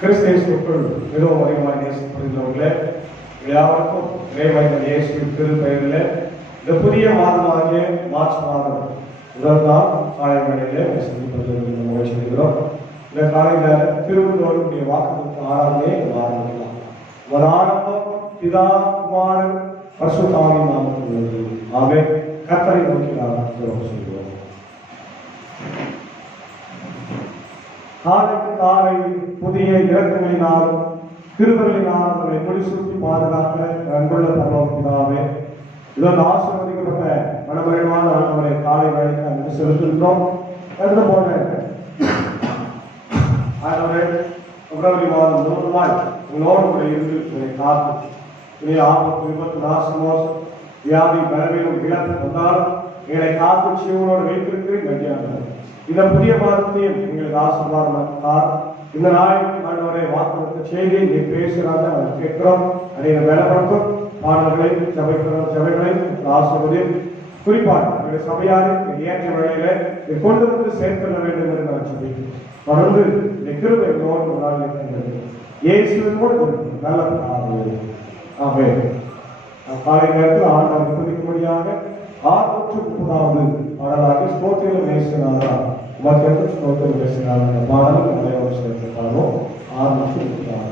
கிறிஸ்தேசுக்குள் மிகவும் அதிகமாக நேசிக்கப்படுகிறவர்களே, யாருக்கும் இறைவன் இயேசுவின் திருப்பெயரில் இந்த புதிய மாதமாகிய மார்ச் மாதம் முதல் நாள் காலை வேளையிலே சந்திப்பதில் முயற்சி செய்கிறோம். இந்த காலையில் திருவள்ளுவருடைய வாக்குறுதி ஆராதனை ஆரம்பிக்கலாம். ஆரம்பம் பிதா குமாரன் பரிசுத்தாவின் நாமத்தில் உள்ளது. ஆமென். கர்த்தரை நோக்கி நாம் ஜெபம் செய்கிறோம். காலைக்கு காலை புதிய இறக்கங்களினாலும் கிருபைகளினாலும் நம்மை முடிசூட்டி பாதுகாக்க அன்புள்ள பரலோகப்பிதாவே, இதற்கு ஆசீர்வதிக்கப்பட்ட மனமறைவான ஆண்டவரை காலை வேளைக்கு அங்கு செலுத்துகின்றோம். கடந்து போன ஆண்டவரே, பிப்ரவரி மாதம் 3 நாள் உங்களோடு கூட இருந்து உங்களை காத்து இனி ஆபத்து விபத்து நாசம் மோசம் வியாதி பலவீனம் இழப்பு வந்தாலும் எங்களை காத்து ஜீவனோடு வைத்திருக்கிறேன் நன்றியானவர். இந்த புதிய மாதத்தையும் எங்களுக்கு ஆசீர்வாதம். இந்த நாள் ஆண்டவரை வாக்குறுத்த செய்தி நீ பேசுகிறாங்க நாங்கள் கேட்கிறோம். அதை பலப்படுத்தும் பாடல்களை சபைகளை ஆசிர்வதியும். குறிப்பாக எங்களுடைய சபையாரை ஏற்ற வழியில கொண்டு வந்து சேர்க்க வேண்டும் என்று நான் சொல்லி தொடர்ந்து இந்த கிருபை இயேசுவோடு நல்ல காலை நேரத்தில் ஆண்டவர் துதிக்கும்படியாக 630வது பாடலாக ஸ்தோத்திரம் பேசினாரா உமக்கு ஸ்தோத்திரம் பேசினார் என்ற பாடல் மலையாளம் சேர்த்திருக்காரோ 630.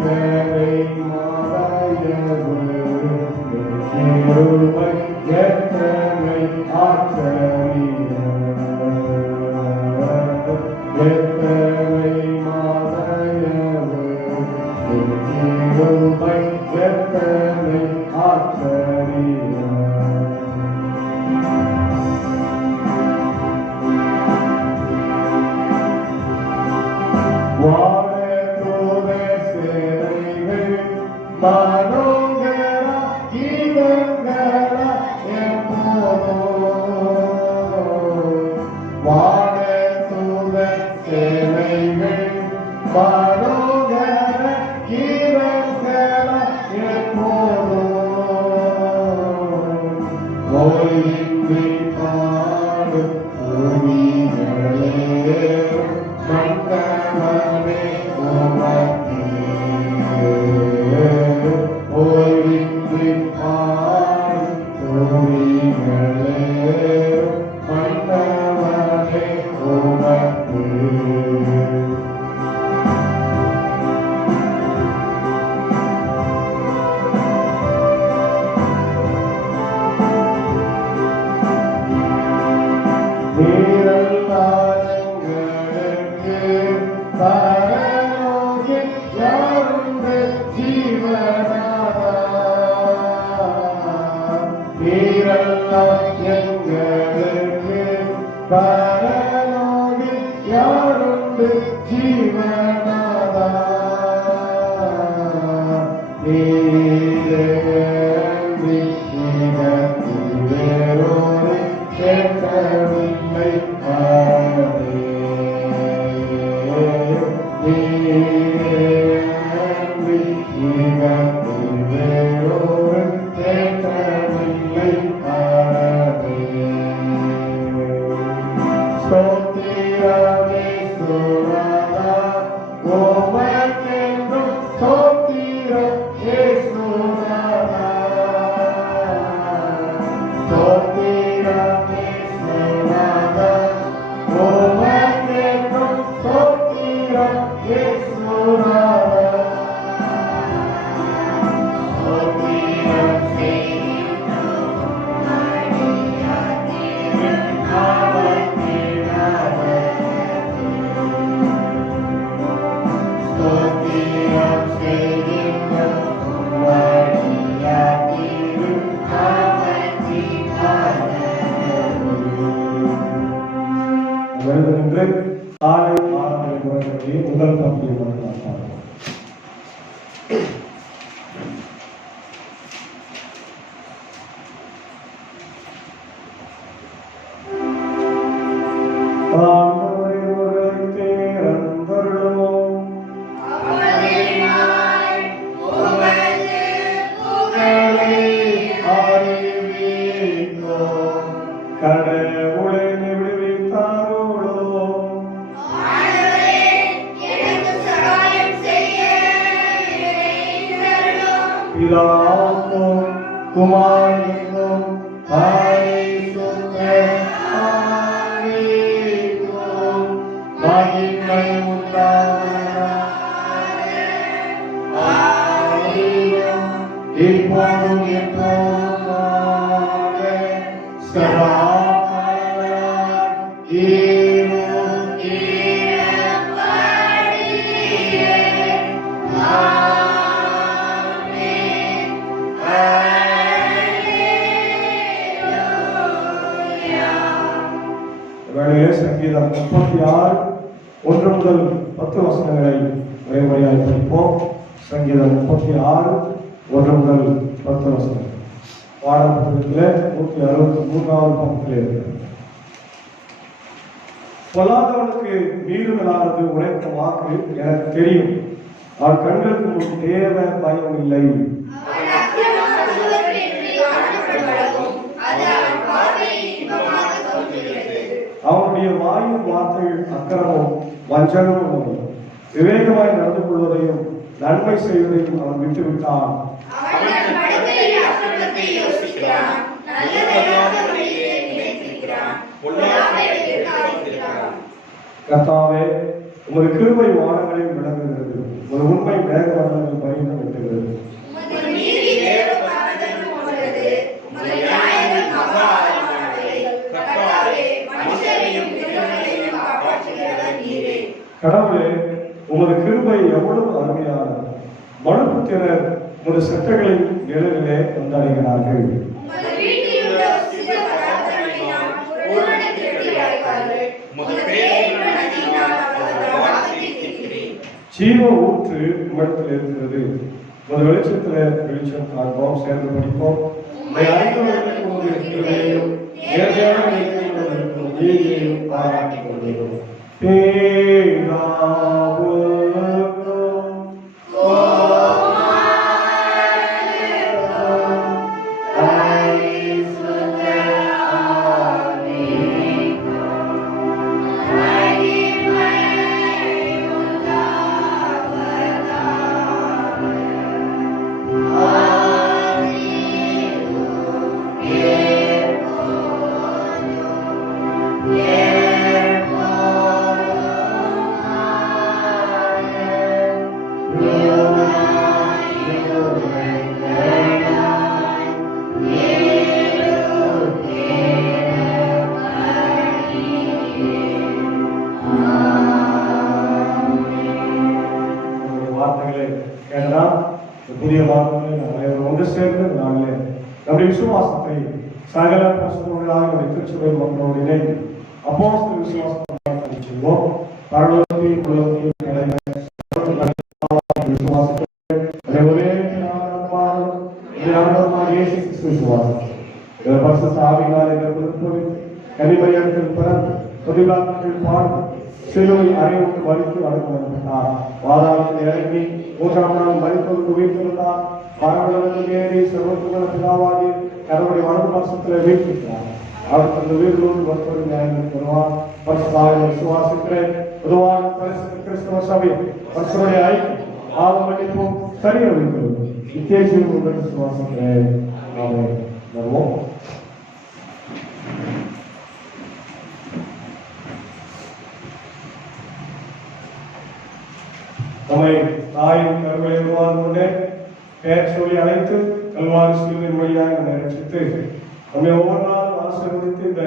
Amen. வானதூதர் சேனைகள் பாடுகிற கீதங்களால் எப்போதும் ஓய்வின்றி பாடும் பூமிகளே, மன்னவனே உமக்கே. ஓய்வின்றி பாடும் பூமிகளே, மன்னவனே உமக்கே. நீரல்லாதங்களுக்கு பரலோகில் யாருண்டு ஜீவனாதா. நீரல்லாதங்களுக்கு பரலோகில் யாருண்டு ஜீவனாதா. நீரே வேறோரை கேட்கவில்லை பாடே. வேறோரை கேட்கவில்லை பாடே. ஸ்தோத்திரமே சுராதா உமக்கென்றும் ஸ்தோத்திரம் இயேசுநாதா. ஸ்தோத்திரமே சுராதா உமக்கென்றும் ஸ்தோத்திரம் இயேசுநாதா. ஸ்தோத்திரம் செய்கின்றோம் ஸ்தோத்திரம் செய்கின்றோம் என்று காலை ஆராதனை முறைப்படி முதல் பகுதியை பார்க்கலாம். கடவுளை விடுவித்தாரோளோ பிதாவுக்கும் குமாரனுக்கும் பரிசுத்த ஆவிக்கும் மகிமை உண்டாவதாக. ஆதியிலும் இப்போதும் எப்போதுமாக சதா சங்கீதம் 36 1 முதல் 10 வசனங்களை ஒரேமுறையாக படிப்போம். சங்கீதம் 36 1 முதல் 10 வசனங்கள் பாடப்புத்தகத்தில் 163வது பக்கத்தில் இருக்கிறது. பொல்லாதவனுக்கு மீறுதலானது உரைத்த வாக்கு எனக்கு தெரியும். அவர் கண்களுக்கு முன் தேவ பயம் இல்லை. அவனுடைய வாயின் வார்த்தைகள் அக்கிரமும் வஞ்சகமும் உள்ளது. விவேகமாய் நடந்து கொள்வதையும் நன்மை செய்வதையும் அவன் விட்டுவிட்டான். கர்த்தாவே, உமது கிருபை வானங்களில் விளங்குகிறது, ஒரு உண்மை மேகமண்டலங்கள் பரிந்து விட்டுகிறது. கடவுளே, உமது கிருபை எவ்வளவு அருமையானது. மனுபுத்திரர் உமது சட்டங்களின் நிழலிலே வந்தடைகிறார்கள். ஜீவ ஊற்று உம்மிடத்தில் இருக்கிறது. உமது வெளிச்சத்தில் வெளிச்சம் காண்போம். சேர்ந்து படிப்போம். அறிந்தவர்களுக்கு உமது கிருபையையும் நேர்மையான நீதியையும் பாராட்டிக் கொள்கிறோம். பேராவுக்கும் புதிய வார்த்தைகளை நாம் ஒன்று சேர்ந்து நாளிலே நம்முடைய விசுவாசத்தை சகல பிரசவங்களாக திருச்சபை மக்களோடு இணைந்து அப்போஸ்தலர் விசுவாசத்தை செய்வோம். பரலோகத்தையும் உலகத்தையும் விசுவாசத்தை ஒரே இயேசு கிறிஸ்து விசுவாசம் பரிசுத்த ஆவியினாலே நிரப்பப்பட்டு கனிமயத்தில் பிறந்து தொழிலாளர்கள் பாடு சிலுவை அறைவுக்கு வலித்து அடக்கப்பட்டார். வாதாளத்தில் இறங்கி 3ஆம் நாள் மரித்தோருக்கு உயிர்த்திருந்தார். பரமண்டலத்தில் ஏறி சர்வத்துவ பிதாவாகி கடவுளுடைய வலது பாசத்தில் வீழ்த்திட்டார். அவர் தந்த உயிர்களோடு மருத்துவ நியாயம் வருவார். பரிசுத்த விசுவாசிக்கிறேன். பொதுவாக பரிசுத்த கிறிஸ்தவ சபை பரிசுடைய ஐக்கியம் பாவ மன்னிப்பும் சரியாக இருக்கிறது. நித்தியஜீவன் உள்ள விசுவாசிக்கிறேன். ஆமென். வருவோம். நம்மை தாயின் கருவிலை உருவாகும் முன்னே பெயர் சொல்லி அழைத்து கல்வாரி சிலுவையின் வழியாக நம்மை ரட்சித்து நம்மை ஒவ்வொரு நாளும் ஆசீர்வதித்து இந்த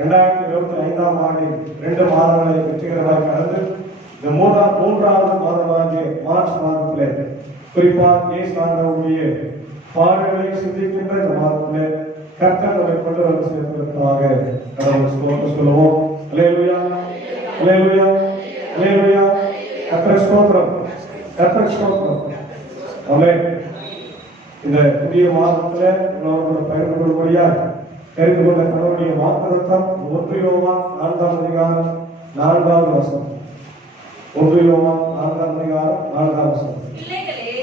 2025ஆம் ஆண்டில் 2 மாதங்களை வெற்றிகரமாக கடந்து இந்த மூன்றாவது மாதமாகிய மார்ச் மாதத்திலே குறிப்பாக இயேசு ஆண்டவருடைய பாடுகளை சிந்திக்கின்ற இந்த மாதத்திலே கர்த்தர் நம்மை கொண்டு வந்து சேர்ப்பதற்காக கடவுள் ஸ்தோத்திரம் சொல்லுவோம். அல்லேலூயா, அல்லேலூயா, அல்லேலூயா. கர்த்தர் ஸ்தோத்திரம், கர்த்தர் ஸ்தோத்திரம். ஆமென். இந்த புதிய மாதத்திலே நம்மளோட பயன்படுத்த கொள்ளும்படியாக தெரிந்து கொண்ட கடவுளுடைய வாக்குத்தத்தம் 1 யோவான் 4ஆம் அதிகாரம் 4ஆவது வசனம். 1 யோவான் 4ஆம் அதிகாரம் 4ஆம் வசனம். பிள்ளைகளே,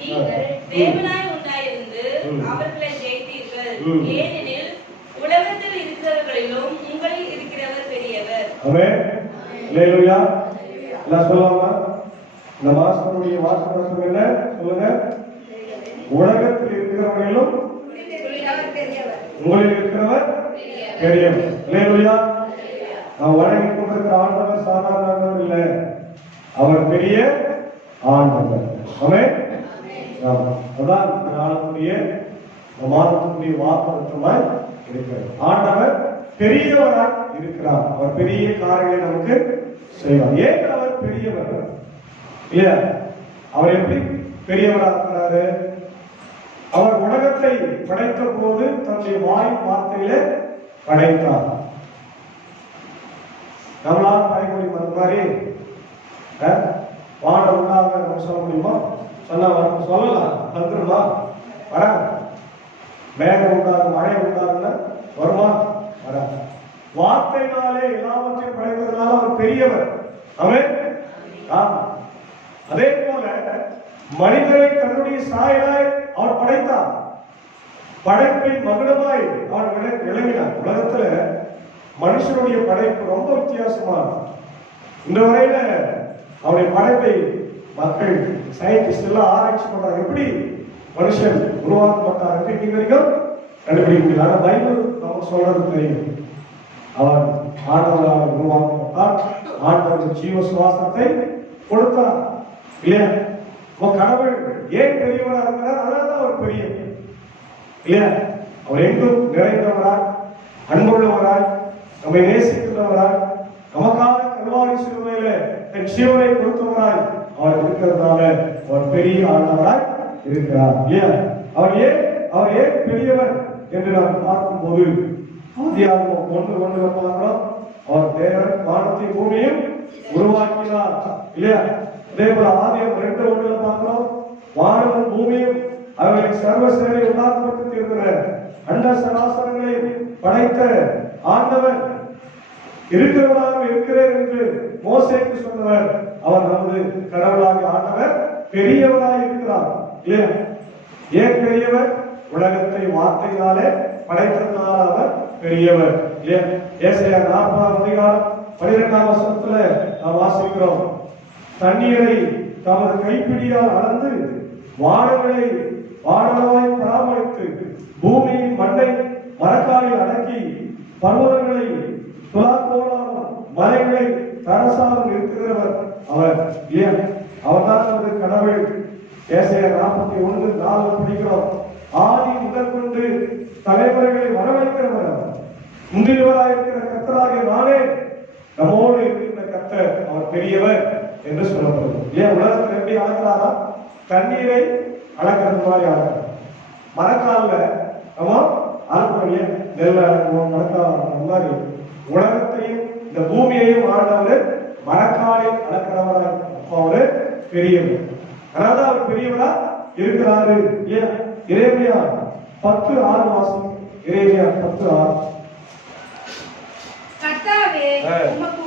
நீங்கள் தேவனாய் உண்டாயிருந்து அவர்களை ஜெயித்தீர்கள். ஏனெனில் உலகத்தில் இருக்கிறவர்களிலும் உங்களில் இருக்கிறவர் பெரியவர். ஆமென். அல்லேலூயா. எல்லாம் சொல்லலாமா? இந்த மாசத்துடைய வாக்குத்தத்தம் என்ன சொல்லுங்க? உலகத்தில் இருக்கிறவர்களும் உங்களில் இருக்கிறவர் பெரியவர். அல்லேலூயா. நாம் வணங்கி கொண்டிருக்கிற ஆண்டவர் சாதாரண ஆண்டவர் இல்லை, அவர் பெரிய ஆண்டவர். ஆமென். அதான் இந்த நாளுக்குரிய மாதத்துடைய வாக்குத்தத்தமாய் இருக்கிறது. ஆண்டவர் பெரியவராய் இருக்கிறார். அவர் பெரிய காரியங்களை நமக்கு செய்வார். ஏன் அவர் பெரியவர் இல்லையா? அவர் எப்படி பெரியவராக இருக்கிறாரு? அவர் உலகத்தை படைத்த போது தன்னுடைய வாய் வார்த்தையில படைத்தார். நம்மளால படைக்க முடியுமா? அந்த மாதிரி வானம் உண்டாக நம்ம சொல்ல முடியுமா? சொன்னா சொல்லலாம், தந்துருமா? வர மேகம் உண்டாகும், மழை உண்டாகுன்னா வருமா? வர வார்த்தையினாலே எல்லாவற்றையும் படைத்ததுனால அவர் பெரியவர். ஆமென். அதே போல மனிதரை தன்னுடைய சாயலாய் அவர் படைத்தார். படைப்பின் மகுடமாய் அவர் விளங்கினார். உலகத்துல மனுஷனுடைய படைப்பு ரொம்ப வித்தியாசமானது. இந்த வரையில அவருடைய படைப்பை மக்கள் சயின்டிஸ்ட் எல்லாம் ஆராய்ச்சி பண்றாங்க. எப்படி மனுஷன் உருவாக்கப்பட்டார் இன்னைக்கு வரைக்கும் கண்டுபிடிக்க முடியல. ஆனா பைபிள் நமக்கு சொல்றது தெரியும். அவர் ஆண்டவரால் உருவாக்கப்பட்டார். ஆண்டவர் ஜீவ சுவாசத்தை கொடுத்தார் இல்லையா? கடவுள் ஏன் பெரியவராக இருக்கிறார்? அதனால அவர் பெரியவர் இல்லையா? அவர் எங்கும் நிறைந்தவராய், அன்புள்ளவராய், நம்மை நேசிக்கிறவராய், நமக்காக கல்வாரி சிலுவையில தன் ஜீவனை கொடுத்தவராய் அவர் இருக்கிறதுனால அவர் பெரிய ஆண்டவராய் இருக்கிறார் இல்லையா? அவர் ஏன் பெரியவர் என்று நாம் பார்க்கும்போது ஆதியாகமம் 1:1 பார்க்கிறோம். அவர் தேவன் வானத்தையும் பூமியையும் உருவாக்கினார் இல்லையா? அதே போல ஆதியாகமம் 2:1 பார்க்கிறோம். வானமும் பூமியும் அவர்களின் சர்வ சேவை உண்டாக்கப்பட்டு இருக்கிற அண்ட சராசரங்களை படைத்த ஆண்டவர் இருக்கிறவராக இருக்கிறேன் என்று மோசேக்கு சொன்னவர் அவர் நமது கடவுளாக ஆண்டவர் பெரியவராக இருக்கிறார் இல்லையா? ஏன் பெரியவர்? உலகத்தை வார்த்தையினாலே படைத்ததுனால அவர் பெரியவர் இல்லையா? ஏசாயா 40 அதிகாரம் 12ஆம் வசனத்துல நாம் வாசிக்கிறோம், தண்ணீரை தமது கைப்பிடியால் அளந்து வானங்களை வானளாய் பராமரித்து பூமியின் மண்ணை மரக்காலில் அடக்கி பர்வதங்களை துலாக்கோளாலும் மலைகளை தரசாலும் இருக்கிறவர் அவர் இல்லையா? அவர்தான் நமது கடவுள். ஏசாயா 41:4 படிக்கிறோம், ஆதி முதல் கொண்டு தலைமுறைகளை வரவைக்கிறவர் அவர். முந்தினவராயிருக்கிற கர்த்தராகிய நானே நம்மோடு இருக்கின்ற கர்த்தர் அவர் பெரியவர் என்று சொல்லப்படுது இல்லையா? உலகத்தில் எப்படி அளக்கிறாரா? தண்ணீரை அளக்கிறது மாதிரி அளக்கிறார். மரக்கால நம்ம அளப்படிய நெல் அளக்குவோம், மரக்கால் மாதிரி உலகத்தையும் இந்த பூமியையும் ஆண்டவர் மரக்காலை அளக்கிறவராக அவரு பெரியவர். அதனால அவர் பெரியவரா இருக்கிறாரு. எரேமியா 10:6 வாசம். எரேமியா 10:6. கர்த்தாவே, உமக்கு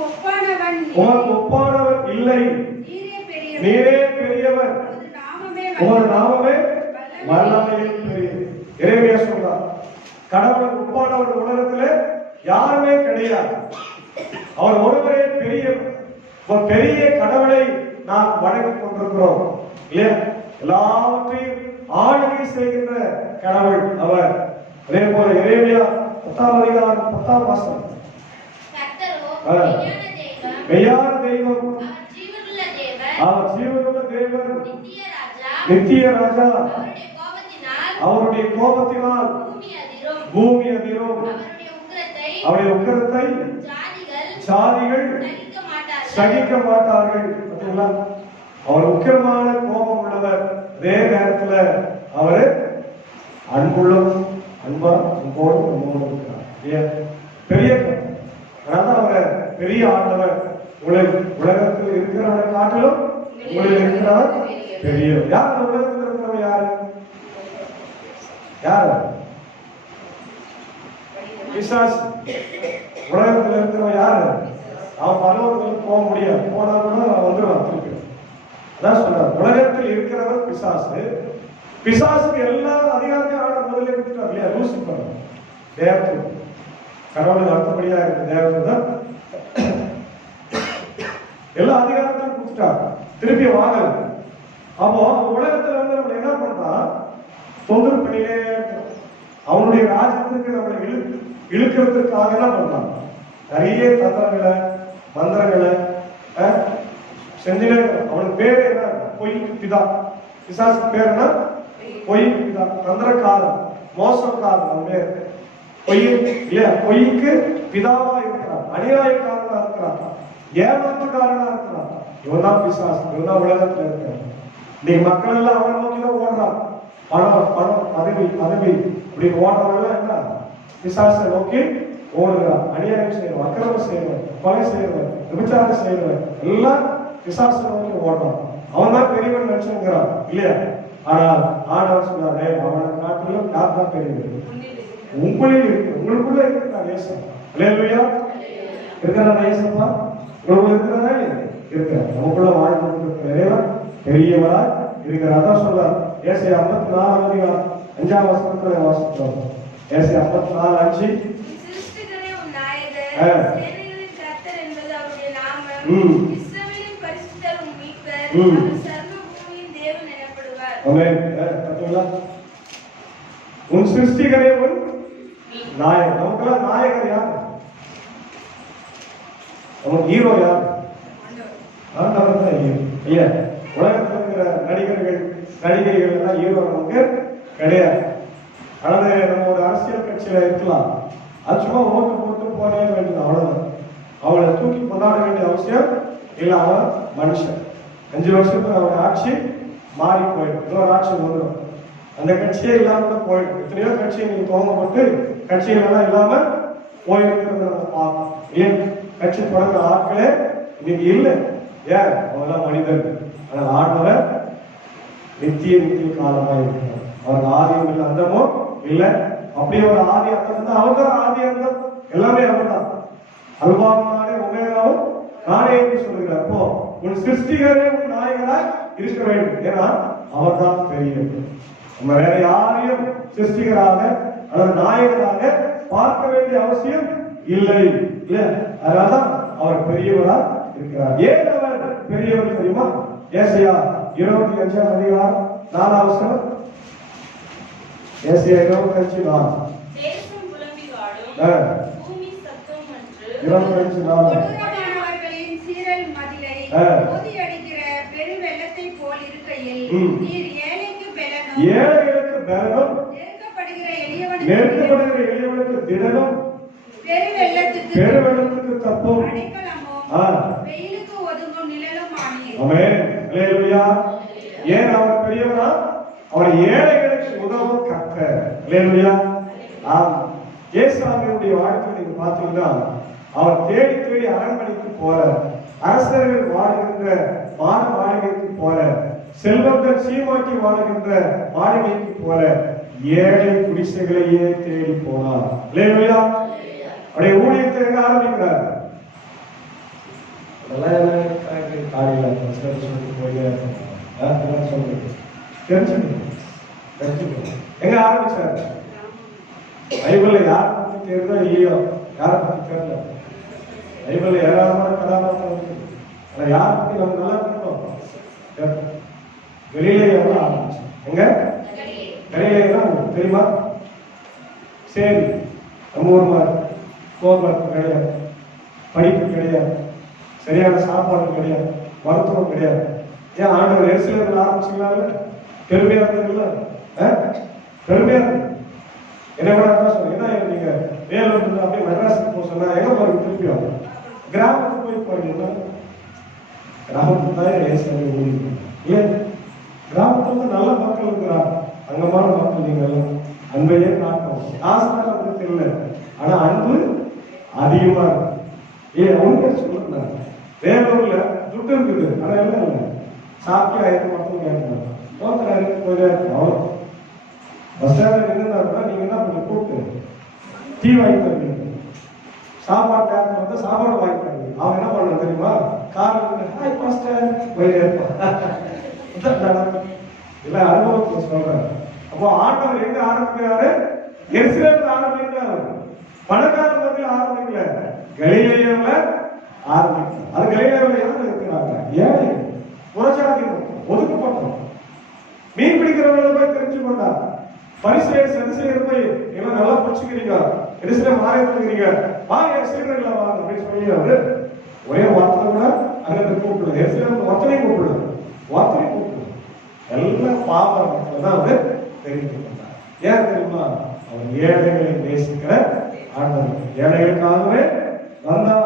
ஒப்பானவர் இல்லை, நீரே பெரியவர், உமது நாமமே வல்லமையில் பெரியது. எரேமியா சொல்றார், கடவுளுக்கு ஒப்பானவர் உலகத்திலே யாருமே கிடையாது, அவர் ஒருவரே பெரியவர். பெரிய கடவுளை நாம் வணங்கிக் கொண்டிருக்கிறோம் இல்லையா? எல்லாவற்றையும் ஆளுகை செய்கின்ற கடவுள் அவர். அதே போல எரேமியா 10ஆம் அதிகாரம் 10ஆம் வசனம், மெய்யான தெய்வம், அவர் ஜீவனுள்ள தேவன், நித்திய ராஜா, அவருடைய கோபத்தினால் பூமி அதிரும், அவருடைய உக்கிரத்தை சாதிகள் சகிக்க மாட்டார்கள். அவர் உக்கிரமான கோபம் உள்ளவர், அதே நேரத்துல அவரு அன்புள்ளம், அன்பா அன்போடு நம்மோடு இருக்கிறார். பெரிய அதனால அவரை பெரிய ஆண்டவர். உலகத்தில் இருக்கிறவரை காட்டிலும் உங்களில் இருக்கிறவர் பெரியவர். யார் உலகத்தில் இருக்கிறவர்? யாரு? யாரு? பிசாசு. உலகத்தில் இருக்கிறவன் யாரு? அவன் பரலோகத்துக்கு போக முடியாது, போனா கூட வந்துடுவான் திருப்பி. அதான் சொல்றார், உலகத்தில் இருக்கிறவர் பிசாசு. பிசாசுக்கு எல்லா அதிகாரத்தையும் ஆட முதல்ல கொடுத்துட்டார் இல்லையா? லூசிபர் தேவதூதன், கடவுளுக்கு அடுத்தபடியா இருக்கு தேவதூதன், எல்லா அதிகாரத்தையும் கொடுத்துட்டார், திருப்பி வாங்கல. அப்போ உலகத்துல வந்து நம்ம என்ன பண்றான்? தொந்தரவு பண்ணிலே அவனுடைய ராஜ்யத்துக்கு நம்மளை இழுக்கிறதுக்காக என்ன பண்றான்? நிறைய தந்திரங்களை மந்திரங்களை செஞ்சுலே. அவனுக்கு பேர் என்ன? பொய் பிதா. பிசாசுக்கு பேர் என்ன? பொய் பிதா, தந்திரக்காரன், மோசக்காரன். அவன் பேர் பொய் இல்லையா? பொய்க்கு பிதாவா இருக்கிறான், அநியாயக்காரனா இருக்கிறான், ஏமாற்றுக்காரனா இருக்கிறான். இவன் தான் பிசாசு. இவன் தான் உலகத்துல இருக்கிறான். இன்னைக்கு மக்கள் எல்லாம் அவனை நோக்கிதான் ஓடுறான். பணம் பணம் பதவி பதவி இப்படி ஓடுறவங்க என்ன? பிசாசை நோக்கி ஓடுகிறான். அநியாயம் செய்யறவன், அக்கிரமம் செய்யறவன், கொலை செய்யறவன், விபச்சாரம் செய்யறவன் எல்லாம் பிசாசை நோக்கி ஓடுறான். அவன் தான் பெரியவன் நினைச்சுங்கிறான் இல்லையா? ஆனால் ஆண்டவர் சொன்னாரே, அவனை காட்டிலும் யார் தான் பெரியவர்? உங்களில் இருக்கு, உங்களுக்குள்ள இருக்கிற நேசம். அல்லேலூயா. இருக்கிற நேசப்பா உங்களுக்கு இருக்கிறதா? இருக்கிற நமக்குள்ள வாழ்ந்து இறைவன் பெரியவரா இருக்கிறார். அதான் சொல்றார் ஏசாயா 54 அதிகாரம் 5ஆம் வசனத்துல வாசிக்கிறோம். ஏசாயா 54:5. உன் சிருஷ்டிகரே உன் நாயகன். நமக்கெல்லாம் நாயகர் யார்? நமக்கு ஹீரோ யார்? ஆண்டவர் தான் ஹீரோ இல்லையா? உலகத்தில் இருக்கிற நடிகர்கள் நடிகைகள் எல்லாம் ஹீரோ நமக்கு கிடையாது. அதாவது நம்ம ஒரு அரசியல் கட்சியில இருக்கலாம், அது சும்மா ஓட்டு போட்டு போனே வேண்டியது, அவ்வளவுதான். அவளை தூக்கி கொண்டாட வேண்டிய அவசியம் இல்லை. அவன் மனுஷன். 5 வருஷத்துக்கு அவன் ஆட்சி மாறி போயிடும், இன்னொரு ஆட்சி வந்துடும். அந்த கட்சியே இல்லாம கூட போயிடும். எத்தனையோ கட்சியை நீங்க துவங்கப்பட்டு கட்சிகள் எல்லாம் இல்லாம போயிருக்கிறது நம்ம பார்க்கணும். ஏன் கட்சி தொடங்குற ஆட்களே இன்னைக்கு இல்லை. ஏன்? அவங்கெல்லாம் மனிதர்கள். ஆனால் ஆண்டவர் நித்திய காலமாக இருக்கிறார். அவர் ஆதியும் இல்லை, அந்தமும் இல்லை. அப்படியே ஒரு ஆதி அந்தம் இருந்தா அவங்க ஆதி அந்தம் எல்லாமே அவர்தான். அல்பாவும் நானே, ஒமேகாவும் நானே என்று சொல்கிறார். அப்போ உன் சிருஷ்டிகரே உன் நாயகராய் இருக்க வேண்டும். ஏன்னா அவர்தான் பெரியவர். நம்ம வேற யாரையும் சிருஷ்டிகராக அல்லது நாயகராக பார்க்க வேண்டிய அவசியம் இல்லை. இல்ல, அதனால்தான் அவர் பெரியவரா இருக்கிறார். ஏன் அவர் பெரியவர் தெரியுமா? ஏசாயா 25 அதிகாரம் 4 வசனம். ஏசாயா 25:4. தேசம் புலம்பி வாடும், பூமி சத்தமற்று 25:4. கொடூரமானவர்களின் சீறல் மதிலை மோதியடிக்கிற பெருவெள்ளத்தைப் போல் இருக்கையில் நீர் ஏழைக்கு பெலனும் ஏழைகளுக்கு பலனும் நெருக்கப்படுகிற நெருக்கப்படுகிற எளியவனுக்கு திடனும் பெருவெள்ளத்துக்கு தப்பும் அடைக்கலமும் வெயிலுக்கு ஒதுங்கும் நிழலும் ஆனீர். ஆமென். அல்லேலூயா. ஏன் அவர் பெரியவரா? அவர் ஏழைகளுக்கு உதவும் கர்த்தர். அல்லேலூயா. ஆம். ஏசாமியுடைய வாழ்க்கை நீங்க பார்த்தீங்கன்னா அவர் தேடி தேடி அரண்மனைக்கு போல, அரசர்கள் வாழுகின்ற மாளிகைக்கு போல, செல்வந்தர் சீமாட்டி வாழுகின்ற மாளிகைக்கு போல ஏழை குடிசைகளையே தேடி போனார். அல்லேலூயா. அவருடைய ஊழியத்தை எங்க ஆரம்பிக்கிறார்? எங்க ஆரம்பிச்சாரு? பைபிள்ல யார் பத்தி தெரியுதோ இல்லையோ, யாரை பத்தி தெரியல. பைபிள்ல ஏராளமான கதாபாத்திரம் இருக்கு. ஆனா யார் பத்தி நம்ம நல்லா இருக்கணும். வெளியில ஆரம்பிச்சு எங்க கலிலேயா தெரியுமா? சரி, நம்ம ஊர் மாதிரி போக்குவரத்து கிடையாது, படிப்பு கிடையாது, சரியான சாப்பாடு கிடையாது, மருத்துவம் கிடையாது. ஏன் ஆண்டவர் எருசலேமில் ஆரம்பிச்சுக்கலாம்ல? பெருமையா இருந்ததுல, பெருமையா இருக்கு. என்ன கூட சொல்லுங்க, ஏன்னா நீங்க வேலூர் அப்படியே மெட்ராஸுக்கு போக சொன்னா எங்க போறீங்க? திருப்பியும் கிராமத்துக்கு போய் போறீங்கன்னா கிராமத்துக்கு தான் ஏசுலேம் ஊழியம். ஏன் கிராமத்துல நல்ல மக்கள் இருக்கிறார், அங்கமான மக்கள். நீங்கள் அன்பையே காட்டும். காசுதான் நமக்கு தெரியல, ஆனா அன்பு அதிகமா இருக்கு. ஏன் அவங்க சொல்லுங்க, வேலூர்ல துட்டு இருக்குது, ஆனா எல்லாம் இல்லை. சாப்பிட்டு ஆயிரத்தி மட்டும் கேட்கணும், போத்துறாரு போயிட்டே இருக்கும். அவ்வளோ பஸ் ஸ்டாண்ட்ல நின்றுனா நீங்க என்ன பண்ணி கூப்பிட்டு டீ வாங்கி தருவீங்க, சாப்பாடு நேரத்தில் வந்து சாப்பாடு வாங்கி தருவீங்க. அவங்க என்ன பண்ண தெரியுமா? காரணம் ஹாய் பாஸ்டர் போயிட்டே இருப்பான். இல்ல அனுபவத்தை சொல்றேன். அப்போ ஆண்டவர் எங்க ஆரம்பிக்கிறாரு? எருசலேம்ல ஆரம்பிக்கிறாரு. பணக்காரர் மத்தியில் ஆரம்பிக்கல, கலிலேயாவுல ஆரம்பிக்கிறார். அது கலிலேயாவுல யார் இருக்கிறாங்க? ஏழை, புறஜாதி, ஒதுக்கப்பட்டோம். மீன் பிடிக்கிறவங்களை போய் தெரிஞ்சு கொண்டார். பரிசேயர் சதுசேயர் போய் எல்லாம் நல்லா படிச்சுக்கிறீங்க, எருசலேம் ஆரம்பிக்கிறீங்க, வாங்க எருசலேம்ல வாங்க அப்படின்னு சொல்லி அவரு ஒரே வார்த்தை கூட அங்க கூப்பிடுது. எருசலேம் ஒருத்தனையும் கூப்பிடுது, ஒருத்தனையும் கூப்பிடுது. எல்லாம் பாவம் தான் அவர் தெரிந்து கொண்டார். ஏன் தெரியுமா? அவர் ஏழைகளை நேசிக்கிற ஆண்டவர். ஏழைகளுக்காகவே வந்தா.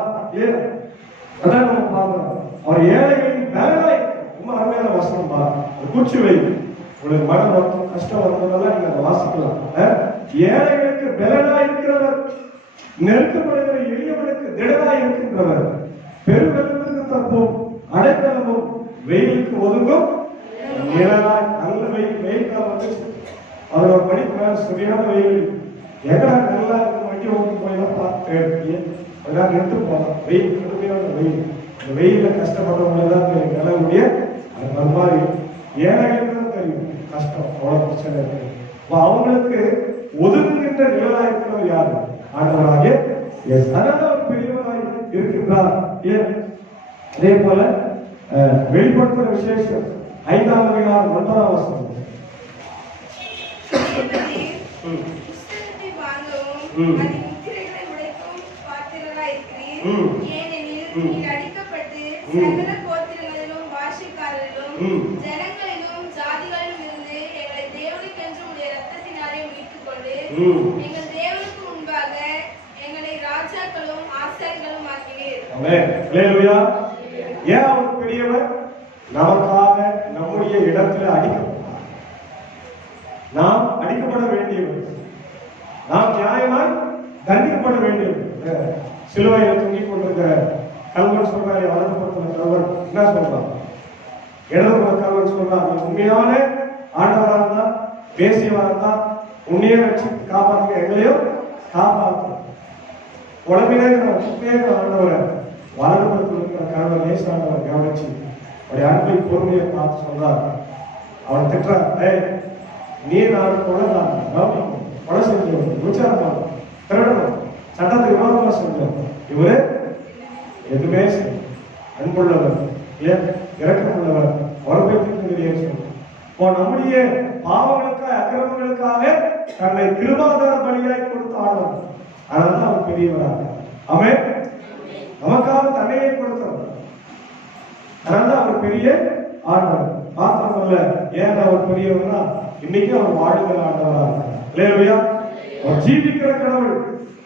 அதான் நம்ம பாவம். அவர் ஏழைகளின் மேலாய் ரொம்ப அருமையான வசனம் பா. குச்சி வை, உங்களுக்கு மனம் வருத்தம் கஷ்டம் வந்ததெல்லாம் நீங்க அதை வாசிக்கலாம். ஏழைகளுக்கு பலனாய் இருக்கிறவர், நெருக்கப்படுகிற எளியவனுக்கு திடனாய் இருக்கின்றவர், பெருவெள்ளத்துக்கு தப்பும் அடைக்கலமும் வெயிலுக்கு ஒதுங்கும் நிழலாய். நல்ல வெயில், வெயில் காலம் வந்துச்சு. அவரோட படிப்பு மேல சரியான வெயில். எங்கடா நல்லா வண்டி ஓட்டி போயெல்லாம் பார்த்து அதெல்லாம் நின்று போகலாம். வெயில் கடுமையான வெயில். இந்த வெயில கஷ்டப்படுறவங்க தான் நிலவுடைய அது மாதிரி ஏழைகளுக்கு தெரியும் கஷ்டம், அவ்வளவு பிரச்சனை இருக்கு. அவங்களுக்கு ஒதுங்குகின்ற நிழலாய் இருக்கிறவர் யாரு? ஆண்டவராகிய இயேசு. அதனால அவர் பெரியவராய் இருக்கின்றார். அதே போல வெளிப்படுத்துற விசேஷம் 5ஆம் அதிகாரம் 9ஆம் வசனம். புஸ்தகத்தை வாங்கவும் அதன் முத்திரைகளை உடைக்கவும் பாத்திரராய் இருக்கிறீர். ஏனெனில் நீர் அடிக்கப்பட்டு சகல கோத்திரங்களிலும் பாஷைக்காரரிலும் ஜனங்களிலும் ஜாதிகளிலும் இருந்து எங்களை தேவனுக்கென்று உடைய ரத்தத்தினாலே மீட்டுக் கொண்டு எங்கள் தேவனுக்கு முன்பாக எங்களை ராஜாக்களும் ஆசாரிகளும் ஆக்கினீர். ஆமென். அல்லேலூயா. ஏன் அவர் பெரியவர்? நமக்காக நம்முடைய இடத்துல அடிக்கப்பட்டார். நாம் அடிக்கப்பட வேண்டியவர், நாம் நியாயமாய் தண்டிக்கப்பட வேண்டியவர். சிலுவையில் தூங்கிக் கொண்டிருக்கிற கல்வன் சொல்றாரு, வளர்க்கப்பட்ட கல்வன் என்ன சொல்றான்? இடதுபுற கல்வன் சொல்றான், நீ உண்மையான ஆண்டவராக இருந்தா, பேசியவா இருந்தா உன்னையே வச்சு காப்பாற்ற, எங்களையும் காப்பாற்று. குழம்பினே ஆண்டவரை வலதுபுறத்தில் இருக்கிற கணவர் நேசாண்டவர் கவனிச்சு அவருடைய அன்பை பொறுமையை பார்த்து சொல்றார். அவன் திட்டுறார், நீ நான் கொலை செஞ்சோம், விசாரம் திருடணும், சட்டத்தை விரோதமா செஞ்சோம். இவரு எதுவுமே அன்புள்ளவர், இறக்கமுள்ளவர், வரவேற்று நம்முடைய பாவங்களுக்காக அக்கிரமங்களுக்காக தன்னை கிருபாதார பலியாய் கொடுத்த ஆண்டவர். அதனால அவர் பெரியவராக அவன் நமக்காக தன்னையே கொடுத்தவர். அதனால அவர் பெரிய ஆண்டவர் மாத்திரமல்ல, ஏன் அவர் பெரியவர்னா இன்னைக்கு அவர் வாழுகிற ஆண்டவராக இருக்கிறார். இல்லையா? அவர் ஜீவிக்கிற கடவுள்.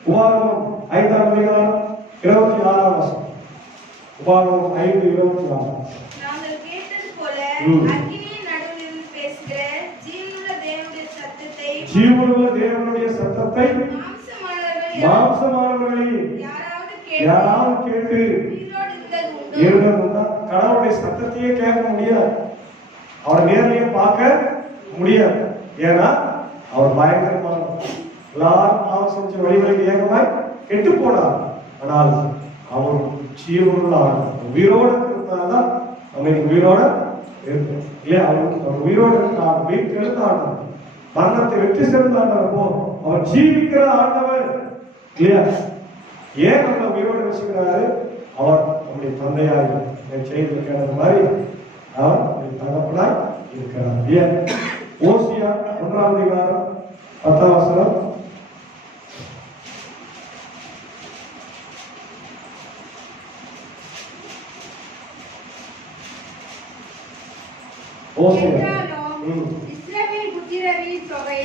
உபாகமம் 5ஆம் அதிகாரம் 26ஆம் வசனம். உபாகமம் 5:26. நாங்கள் கேட்டது போல அக்கினியின் நடுவில் பேசுகிற ஜீவனுள்ள தேவனுடைய சத்தத்தை மாம்சமானவர்களை யாராவது கேட்டு கடவுளுடைய சத்தத்தையே கேட்க முடியாது, அவரை நேர்லயே பார்க்க முடியாது. ஏன்னா அவர் பயங்கரமான எல்லாரும் பாவம் செஞ்ச வழிகளுக்கு ஏகமாய் கெட்டு போனார். ஆனால் அவர் ஜீவனுள்ள உயிரோடு இருக்கிறதுனால்தான் நம்ம உயிரோட இருக்கு இல்லையா? அவர் உயிரோடு இருக்கிறார், வீட்டு எழுத்தாண்டவர், மரணத்தை வெற்றி செலுத்தாண்டவரப்போ அவர் ஜீவிக்கிற ஆண்டவர் இல்லையா? ஏன் நம்ம உயிரோடு வச்சுக்கிறாரு? அவர் நம்முடைய தந்தையாக செய்திருக்கிற மாதிரி அவர் தகப்பனாய் இருக்கிறார். ஏன்? ஓசியா 1ஆம் அதிகாரம் 10ஆம் வசனம். இஸ்ரவேல் புத்திரரின் தொகை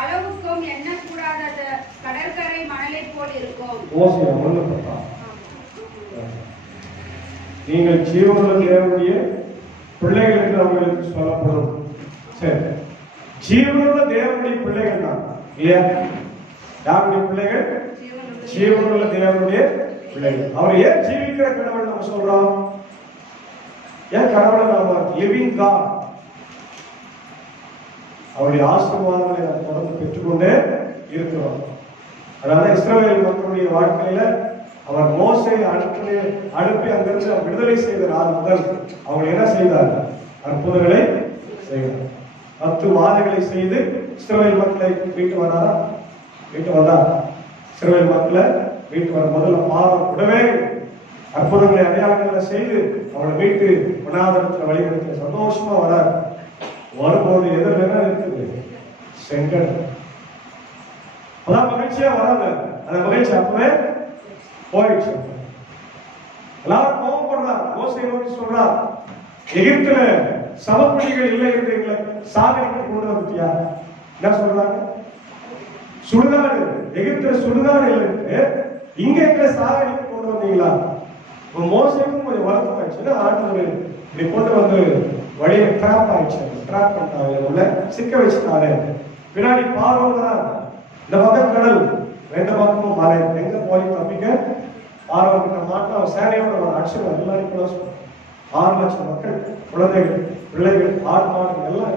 அளவுக்கும் எண்ணக்கூடாத கடற்கரை மணலை போல் இருக்கும். ஓசியா 1:10. நீங்கள் ஜீவனுள்ள தேவனுடைய பிள்ளைகள் என்று அவர்களுக்கு சொல்லப்படும். சரி, ஜீவனுள்ள தேவனுடைய பிள்ளைகள் தான் இல்லையா? யாருடைய பிள்ளைகள்? ஜீவனுள்ள தேவனுடைய பிள்ளைகள். அவர் ஏன் ஜீவிக்கிற கடவுள் நம்ம சொல்றோம்? ஏன் கடவுளை நாம லிவிங் காட், அவருடைய ஆசீர்வாதங்களை நாம் தொடர்ந்து பெற்றுக்கொண்டே இருக்கிறோம். அதனால இஸ்ரவேல் மக்களுடைய வாழ்க்கையில அவர் மோசேயை அனுப்பி அங்கிருந்து விடுதலை செய்த நாள் முதல் அவங்க என்ன செய்தார்? அற்புதங்களை செய்தார். 10 வாதைகளை செய்து இஸ்ரவேல் மக்களை வீட்டு வந்தாரா? வீட்டு வந்தார். இஸ்ரவேல் மக்களை வீட்டு வர முதல்ல பாவம் விடவே அற்புதங்களை அடையாளங்களை செய்து அவளை வீட்டு மனாதரத்தில் வழிபடுத்த சந்தோஷமா வரார். வரும்போது எதிர்ல என்ன இருக்குது? செங்கல். அதான் மகிழ்ச்சியா வராங்க. அந்த மகிழ்ச்சி அப்பவே போயிடுச்சு. எல்லாரும் கோபப்படுறார். மோசே நோக்கி சொல்றார், எகிப்துல சவப்படிகள் இல்லை என்று எங்களை சாகரிக்க கொண்டு வந்துட்டியா? என்ன சொல்றாங்க? சுடுகாடு, எகிப்துல சுடுகாடு இல்லை, இங்க எங்களை சாகரிக்க கொண்டு வந்தீங்களா? மோசைக்கும் கொஞ்சம் வருத்தம் ஆயிடுச்சு. ஆண்டவர் இப்படி கொண்டு வந்து வழியை டிராப் ஆயிடுச்சு, டிராப் பண்ணிட்டாங்க, உள்ள சிக்க வச்சுட்டாரு. பின்னாடி பார்வனா இந்த பக்கம் கடல், 2 பக்கமும் மலை, எங்க போய் தப்பிக்க? பார்வன் கிட்ட மாட்டா அவன் சேனையோட ஒரு அக்ஷரம் எல்லாரும் 6 லட்சம் மக்கள், குழந்தைகள், பிள்ளைகள், ஆடு மாடு எல்லாம்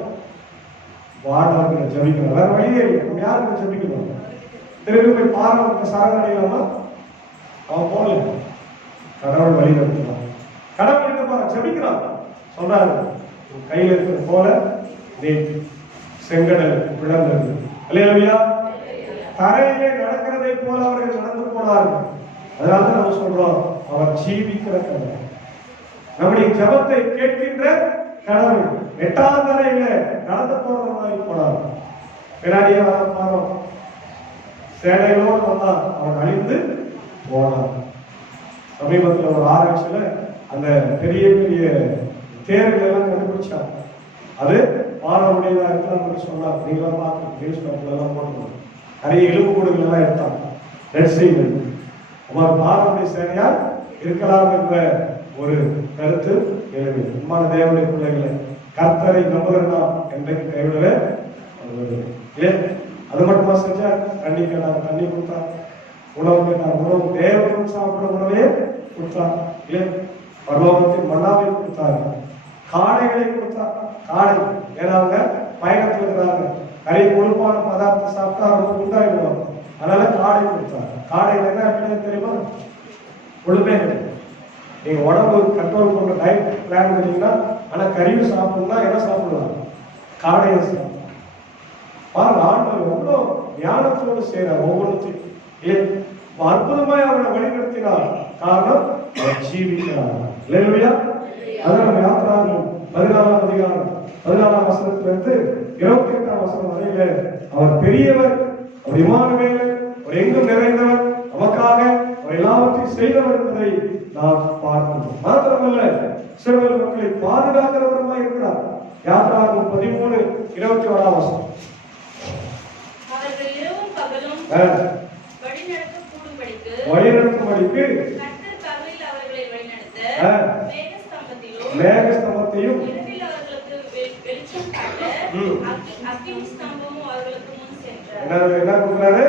வாழ்வாங்க ஜபிக்கணும். வேற வழியே இல்லை. நம்ம யாருக்கு ஜபிக்கணும்? திரும்பி போய் பார்வனுக்கு சரணடையாம அவன் போல கடவுள் வழி நடத்துவான். கடவுள் என்ன பாரு ஜபிக்கிறான், சொல்றாரு, கையில இருக்கிறது போல நீ செங்கடல் விளந்தது. அல்லேலூயா. தரையிலே நடக்கிறதை போல அவர்கள் நடந்து போனார்கள். அதனால நம்ம சொல்றோம், அவர் ஜீவிக்கிற கடவுள், நம்முடைய ஜபத்தை கேட்கின்ற கடவுள். 8ஆம் தரையில நடந்து போற மாதிரி போனார். பின்னாடியே வர சேனைகளோடு வந்தார். அவன் அழிந்து போனார். சமீபத்தில் ஒரு ஆராய்ச்சியில அந்த பெரிய பெரிய தேர்கள் எல்லாம் கண்டுபிடிச்சாங்க. அது பார்வனுடையதா இருக்கிறான்னு சொன்னார். நீங்களாம் பார்த்து நியூஸ் பேப்பர்ல எல்லாம் போட்டுருவாங்க. நிறைய எலும்புக்கூடுகள் எல்லாம் எடுத்தாங்க. ரெட் சீல் அவர் பார்வனுடைய சேனையா இருக்கலாம் என்ற ஒரு கருத்து எழுதி. உண்மான தேவனுடைய பிள்ளைகளை கர்த்தரை நம்புகிறோம் என்றைக்கு கைவிடவே அது மட்டுமா செஞ்சா? தண்ணி கேட்டார், தண்ணி கொடுத்தார். உணவு கேட்டார், உணவு. தேவன் சாப்பிட உணவே கொடுத்தார். பரலோகத்தின் மன்னாவை கொடுத்தார். காடைகளை கொடுத்தார். காடை, ஏன்னா அவங்க பயணத்தில் இருக்கிறாங்க. நிறைய கொழுப்பான பதார்த்தம் சாப்பிட்டா அவங்க உண்டாயிடுவாங்க. அதனால காடை கொடுத்தார். காடையில என்ன அப்படின்னு தெரியுமா? ஒழுமே கிடையாது. நீங்க உடம்பு கண்ட்ரோல் பண்ற டயட் பிளான் பண்ணீங்கன்னா, ஆனா கறிவு சாப்பிடணும்னா என்ன சாப்பிடலாம்? காடையை சாப்பிடலாம். பாருங்க, ஆண்டவர் எவ்வளவு ஞானத்தோடு செய்யறார் ஒவ்வொன்றுத்தையும். அற்புதமாய் அவரை வழிநடத்தினார். காரணம் அவர் ஜீவிக்கிறார். இல்லையா? அதான் நம்ம யாத்திராகமம் 14ஆம் அதிகாரம் 14ஆம் வசனத்திலிருந்து 28ஆம் வசனம் வரையில அவர் பெரியவர், அவர் இம்மானுவேலர், அவர் எங்கும் நிறைந்தவர், நமக்காக அவர் எல்லாவற்றையும் செய்தவர் என்பதை நாம் பார்க்கணும். மாத்திரமல்ல, இஸ்ரவேல் மக்களை பாதுகாக்கிறவருமாய் இருக்கிறார். யாத்திராகமம் 13:21ஆம் வசனம். அவர்கள் இரவும் பகலும் வழிநடத்தக்கூடும்படிக்கு கர்த்தர் பகலில் அவர்களை வழிநடத்த மேகஸ்தம்பத்தையும் இரவில் அவர்களுக்கு வெளிச்சம் காட்ட அக்கினி ஸ்தம்பமும் அவர்களுக்கு முன் சென்றார். என்ன கொடுக்கிறாரு?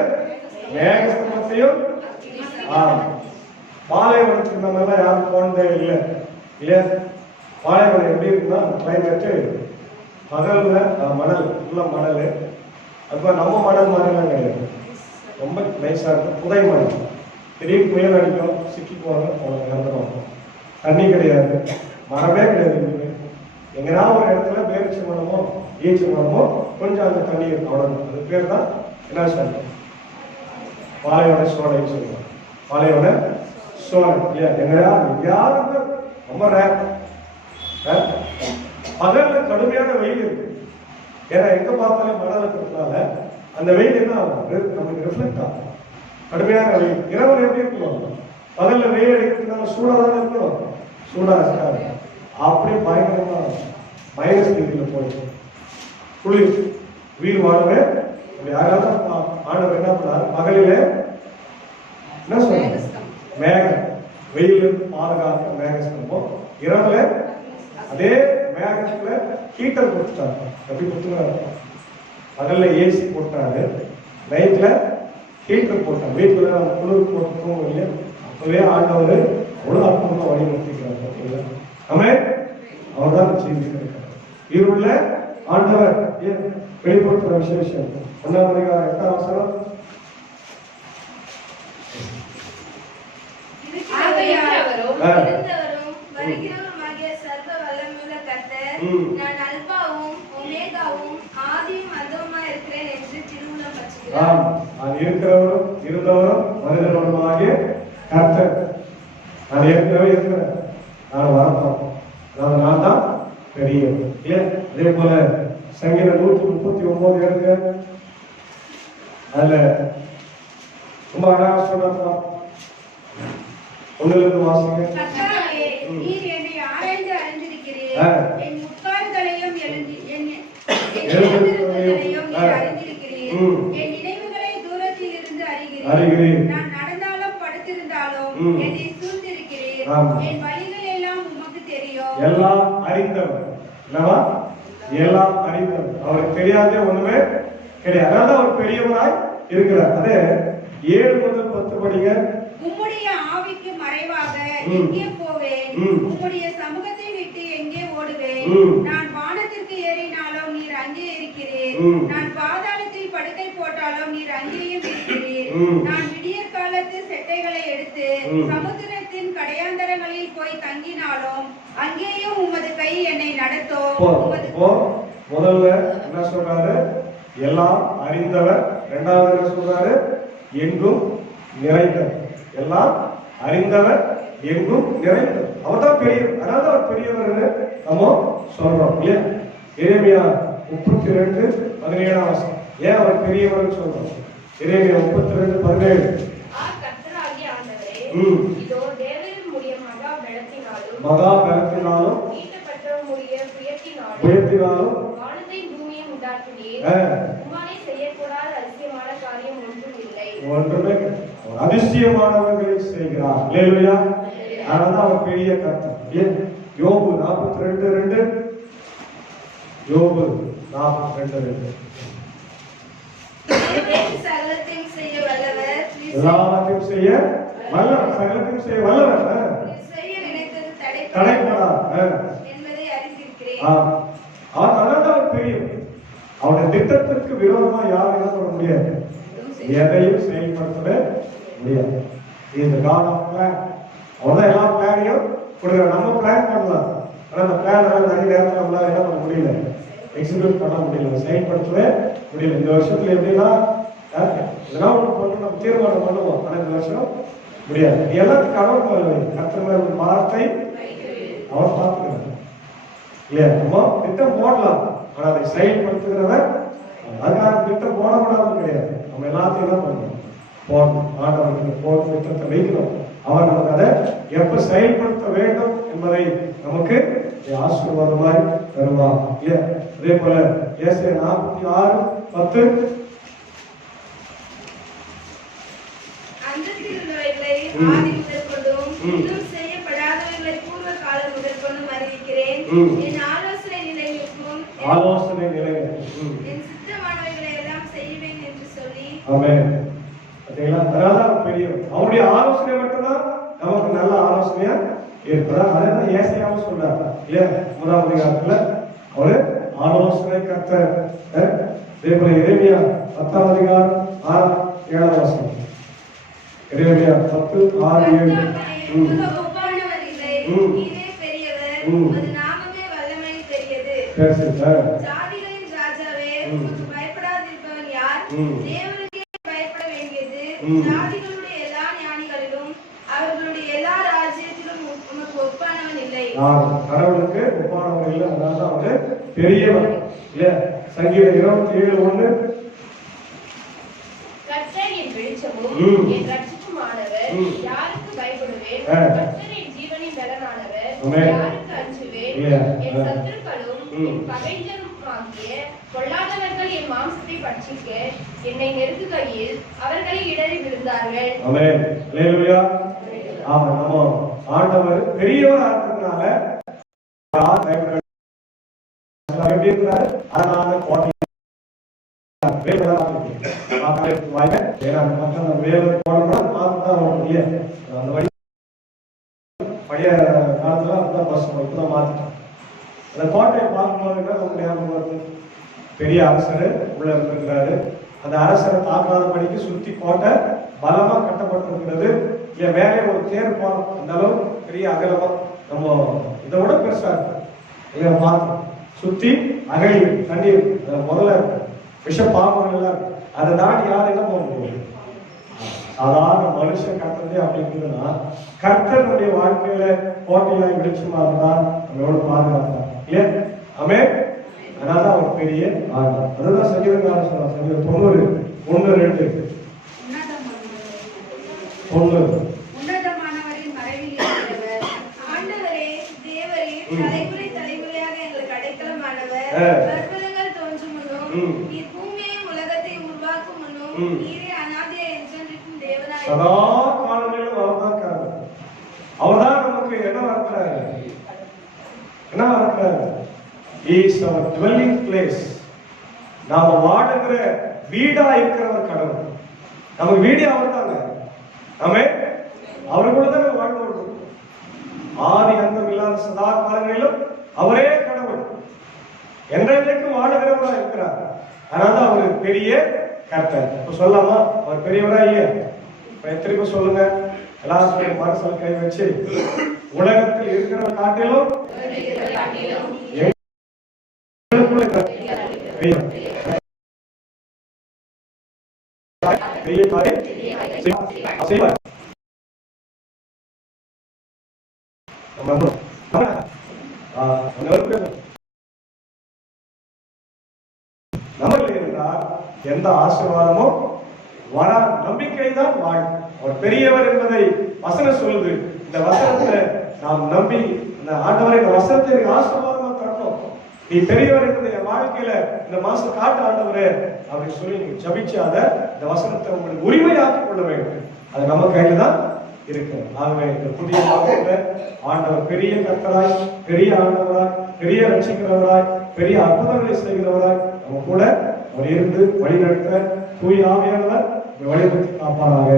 மேகஸ்தம்பத்தையும். பாலைவனத்துக்கு நம்ம எல்லாம் யாரும் போனதே இல்லை இல்லையா? பாலைவனம் எப்படி இருக்குன்னா, கிளைமேட்டு பகல்ல மணல், உள்ள மணல். அதுபோல் நம்ம மணல் மாதிரிலாம் கிடையாது, ரொம்ப நைஸா இருக்கும். புதை மணல். திடீர்னு புயல் அடிக்கும், சிக்கி போவாங்க, அவங்க இறந்துருவாங்க. தண்ணி கிடையாது, மரமே கிடையாது. எங்கன்னா ஒரு இடத்துல பேரிச்ச மரமோ ஈச்ச மரமோ கொஞ்சம் அந்த தண்ணி இருக்கும், அவ்வளவு. அது பேர் தான் என்ன சொல்றோம்? பாலைவன சோலைன்னு சொல்லுவோம். பாலைவன சோலை இல்லையா? எங்கேயாவது ரொம்ப ரேர். பகல்ல கடுமையான வெயில் இருக்கு. ஏன்னா எங்க பார்த்தாலும் மணல் இருக்கிறதுனால அந்த வெயில் என்ன ஆகும்? நமக்கு ரிஃப்ளெக்ட் ஆகும். கடுமையான வெயில். இரவு எப்படி இருக்கணும்? பகல்ல வெயில் அடிக்கிறதுனால சூடா தான் இருக்கணும், சூடா இருக்காது. அப்படி பயங்கரமா மைனஸ் டிகிரியில போயிடும். குளிர் உயிர் வாழவே. யாராவது ஆண்டவர் என்ன பண்ணாரு? பகலிலே என்ன சொல்றாங்க? மேகம், வெயிலிருந்து பாதுகாக்க மேகஸ்தம்பம். இரவுல அதே மேகத்துல ஹீட்டர் கொடுத்துட்டாங்க. எப்படி கொடுத்துருக்காரு? பகல்ல ஏசி போட்டாரு, நைட்ல ஹீட்டர் போட்டாங்க. வீட்டுல நம்ம குளிர் போட்டுக்கோங்க இல்லையா? அப்பவே ஆண்டவர் அவ்வளவு அற்புதமா வழி நடத்திக்கிறார். ஆமென். அவர் தான் ஜீவிக்கிறார். இருள்ள ஆண்டவர் வெளிப்படுத்துற விசேஷம் 1ஆம் அதிகாரம் 8ஆம் வசனம். நான் அல்பாவும் ஒமேகாவும் ஆதியும் அந்தமுமாய் இருக்கிறேன் என்று திருவுள்ளம் பற்றுகிறார். நான் இருக்கிறவரும் இருந்தவரும் மனிதனுமாகிய கர்த்தர். நான் ஏற்கனவே இருக்கிறேன், நான் வரப்போறேன். நான் தான் பெரியவர். அதே போல சங்கீதம் 139 இருக்கு. அதுல ரொம்ப அழகா சொல்றாங்க. ஒண்ணுல இருந்து வாசிங்க. கர்த்தாவே, நீர் என்னை ஆராய்ந்து அறிந்திருக்கிறீர். என் முற்காலங்களையும் என் எழுந்திருக்கிறதையும் நீர் அறிந்திருக்கிறீர். என் நினைவுகளை தூரத்தில் இருந்து அறிகிறீர். நான் நடந்தாலும் படுத்திருந்தாலும் என்னை சூழ்ந்திருக்கிறீர். என் வழிகள் எல்லாம் உமக்கு தெரியும். எல்லாம் அறிந்தவர். என்னவா? எல்லாம் அறிந்தவர். அவருக்கு தெரியாதே ஒண்ணுமே கிடையாது. அதனால அவர் பெரியவராய் இருக்கிறார். அதே 7 முதல் 10 படிங்க. உம்முடைய ஆவிக்கு மறைவாக எங்கே போவேன்? உம்முடைய சமூகத்தை விட்டு எங்கே ஓடுவேன்? நான் வானத்திற்கு ஏறினாலும் நீர் அங்கே இருக்கிறீர். நான் பாதாளத்தில் படுக்கை போட்டாலும் நீர் அங்கேயும் இருக்கிறீர். நான் விடியற் காலத்து செட்டைகளை எடுத்து சமுத்திரத்தின் கடையாந்தரங்களில் போய் தங்கினாலும் அங்கேயும் உமது கை என்னை நடத்தும். முதல்ல என்ன சொல்றாரு? எல்லாம் அறிந்தவர். இரண்டாவது என்ன சொல்றாரு? எங்கும் நிறைந்தவர். எல்லாம் அறிந்தவர், எங்கும் நிறைந்தவர். அவர் தான் பெரியவர். அதனால அவர் பெரியவர் நம்ம சொல்றோம் இல்லையா? எரேமியா 32:17 வசனம். ஏன் அவர் பெரியவர் சொல்றோம்? எரேமியா 32:17. கர்த்தராகிய ஆண்டவரே, இதோ தேவனுடைய மகா பலத்தினாலும் ஈட்டப்பட்டவருடைய புயத்தினாலும் வானத்தையும் பூமியையும் உண்டாக்கினீர். உம்மாலே செய்யக்கூடாத அதிசயமான காரியம் ஒன்றும் இல்லை. ஒன்றுமே அதிசயமானவர்களை செய்கிறார். அல்லேலூயா. அதனால அவர் பெரிய கர்த்தர். யோபு 42:2. யோபு 42:2. சகலத்தையும் செய்ய வல்லவர். எல்லாத்தையும் செய்ய வல்லவர். சகலத்தையும் செய்ய வல்லவர். செய்ய நினைத்தது தடைப்படார் என்பதை அறிந்திருக்கிறேன். அதனால அவர் பெரியவர். அவருடைய திட்டத்திற்கு விரோதமா யாரும் என்ன பண்ண முடியாது. எதையும் செயல்படுத்தவே முடியாது. இந்த காட் ஆஃப் பிளான். அவர்தான் எல்லா பிளானையும் கொடுக்குற. நம்ம பிளான் பண்ணலாம், ஆனா அந்த பிளான் நிறைய நேரத்தில் நம்மளால என்ன பண்ண முடியல, எக்ஸிக்யூட் பண்ண முடியல, செயல்படுத்தவே முடியல. இந்த வருஷத்துல எப்படின்னா இதெல்லாம் ஒன்று பண்ணணும் நம்ம தீர்மானம் பண்ணுவோம், ஆனா இந்த வருஷம் முடியாது. எல்லாத்துக்கும் கடவுள் வருவை கர்த்தர் வார்த்தை அவர் பார்த்துக்கிறார் இல்லையா. நம்ம திட்டம் போடலாம், ஆனா அதை செயல்படுத்துகிறவர். அதுக்காக திட்டம் போடக்கூடாதுன்னு கிடையாது, நம்ம எல்லாத்தையும் தான் பண்ணணும், போடணும். ஆண்டவருக்கு போட திட்டத்தை வைக்கணும். அவர் நமக்கு அதை எப்ப செயல்படுத்த வேண்டும் என்பதை நமக்கு ஆசீர்வாதமாய் தருவார் இல்லையா. அதே போல ஏசாயா 46:10 ஆதி முதற்கொண்டும் இன்னும் செய்யப்படாதவைகளை பூர்வ காலம் முதற்கொண்டும் அறிவிக்கிறேன். என் ஆலோசனை நிலைநிற்கும், என் சித்தமானவைகளை எல்லாம் செய்வேன் என்று சொல்லி. ஆமென். அதனால பெரிய அவருடைய ஆலோசனை மட்டும்தான் நமக்கு நல்ல ஆலோசனையா இருக்கிறா. அதான் ஏசாயாவும் சொல்றாரு இல்லையா. 1ஆம் அதிகாரத்துல அவரு ஆலோசனை கர்த்தர். அதே போல எரேமியா 10ஆம் அதிகாரம் 6-7 வசனம். எரேமியா 10:6-7. ஜாதிகளின் ராஜாவே, உமக்கு பயப்படாதிருப்பவன் யார்? தேவனுக்கே பயப்பட வேண்டியது. ஜாதிகளுடைய எல்லா ஞானிகளிலும் அவர்களுடைய எல்லா ராஜ்யத்திலும் உமக்கு ஒப்பானவன் இல்லை. கடவுளுக்கு ஒப்பானவன் இல்லை. அதனால அவரு பெரியவன் இல்ல. சங்கீதம் 27:1 கர்த்தர் என் வெளிச்சமும் என் ரட்சிப்புமானவர், யாருக்கு பயப்படுவேன்? கர்த்தர் என் ஜீவனின் பலனானவர், யாருக்கு அஞ்சுவேன்? என் சத்துருக்களும் என் பகைஞருமாகிய பொல்லாதவர்கள் என் மாம்சத்தை பட்சிக்க என்னை நெருக்குகையில் அவர்களை இடறி விழுந்தார்கள். ஆமென். அல்லேலூயா. ஆமா, நம்ம ஆண்டவர் பெரியவரா இருக்கிறதுனால எப்படி இருக்கிறாரு. அதனால கோட்டை பழைய காலத்துல அப்படிதான் பஸ் இப்பதான் மாத்திட்டோம். அந்த கோட்டையை பார்க்கும்போது நமக்கு ஞாபகம் வருது, பெரிய அரசர் உள்ள இருக்கிறாரு. அந்த அரசரை தாக்காதபடிக்கு சுத்தி கோட்டை பலமா கட்டப்பட்டிருக்கிறது. இல்ல மேலே ஒரு தேர் போறோம், அந்த அளவு பெரிய அகலமா நம்ம இதை விட பெருசா இருக்கு இல்லையா. பார்த்தோம் சுத்தி அகழி தண்ணீர் முதல்ல விஷ பாம்புகள் எல்லாம் இருக்கு. அதை தாண்டி யாரும் என்ன போக முடியும். சாதாரண மனுஷன் கர்த்தரே அப்படி இருந்ததுன்னா கர்த்தருடைய வாழ்க்கையில கோட்டையில வெளிச்சமா இருந்தா நம்மளோட பாதுகாப்பார் இல்லையா. ஆமென். அதனால அவர் பெரிய ஆண்டவர். அதுதான் சங்கீதக்காரன் சொல்றார். சங்கீதம் 90:1-2 உன்னதமானவரின் மறைவில் இருக்கிறவர். ஆண்டவரே, தேவரே, தலைமுறை தலைமுறையாக எங்களுக்கு அடைக்கலமானவர். பர்வதங்கள் தோன்றும் முன்னும் நீர் பூமியையும் உலகத்தை உருவாக்கும் முன்னும் நீரே அநாதியா என்றென்றைக்கும் தேவனாய் சதா காலங்களிலும் அவர்தான் காரணம். அவர்தான் நமக்கு என்ன இருக்கிறாரு, என்ன இருக்கிறாரு. He is our dwelling place. நாம வாடுகிற வீடா இருக்கிறவர் கடவுள். நமக்கு வீடு அவர் தாங்க. ஆமே, அவரு கூட தான் வாழ்ந்து கொள்றோம். ஆதி அந்தம் இல்லாத சதா காலங்களிலும் அவரே கடவுள், என்றைக்கும் வாழுகிறவரா இருக்கிறார். அதனால அவர் பெரிய கர்த்தர். இப்ப சொல்லலாமா அவர் பெரியவரா இல்லையா? எத்தனைக்கும் சொல்லுங்க. எல்லாரும் மனசுல கை வச்சு, உலகத்தில் இருக்கிற காட்டிலும் பெரிய காரியம் செய்வார். நம்மள இருந்தால் எந்த ஆசீர்வாதமும் வர நம்பிக்கை தான் வாழ். அவர் பெரியவர் என்பதை வசனம் சொல்லுது. இந்த வசனத்தை நாம் நம்பி இந்த ஆண்டவரை இந்த வசனத்தை ஆசீர்வாதமா தரணும். நீ பெரியவர் என்பதை என் வாழ்க்கையில இந்த மாசம் காட்டு ஆண்டவரே அப்படின்னு சொல்லி நீங்க ஜபிச்சு அதை இந்த வசனத்தை உங்களுக்கு உரிமையாக்கிக் கொள்ள வேண்டும். அது நம்ம கையில தான் இருக்கு. ஆகவே இந்த புதிய மாதத்துல ஆண்டவர் பெரிய கர்த்தராய், பெரிய ஆண்டவராய், பெரிய ரட்சிக்கிறவராய், பெரிய அற்புதங்களை செய்கிறவராய் நம்ம கூட அவர் இருந்து வழி நடத்த தூய ஆவியானவர் வழிபடுத்தி காப்பாராக.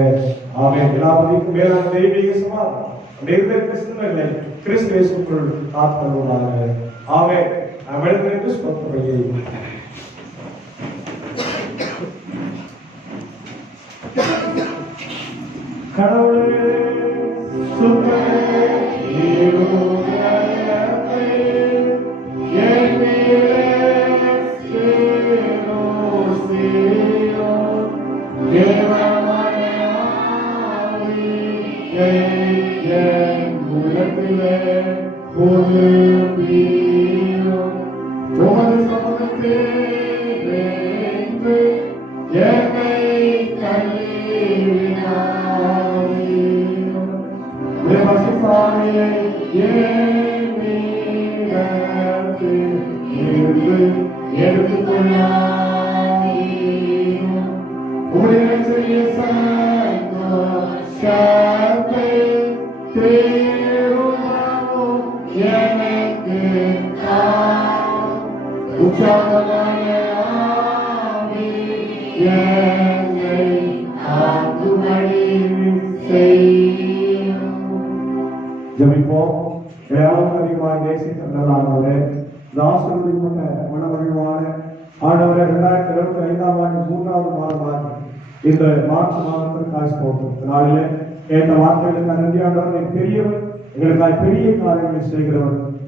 ஆமென். எல்லாருக்கும் மேலான தெய்வீக சமாதானம் கிறிஸ்துவிலே கிறிஸ்து இயேசுக்குள் காத்துக்கொள்வாராக. ஆமென். நாம் எழுந்திருந்து ஸ்தோத்திரம் கடவுளே சுத்த ஜெபிப்போம். யாரும் அதிகமாக நேசித்த நல்லாண்டவரே, ஆசீர்வதிக்கப்பட்ட மனமகிழ்வான ஆண்டவரே, 2025ஆம் ஆண்டு 3வது மாதமாக இந்த மார்ச் மாதத்திற்காக ஸ்தோத்திரம். நாளிலே கேட்ட வார்த்தைகளுக்கு நன்றி ஆண்டவரே. பெரியவர், எங்களுக்காக பெரிய காரியங்களை செய்கிறவர்.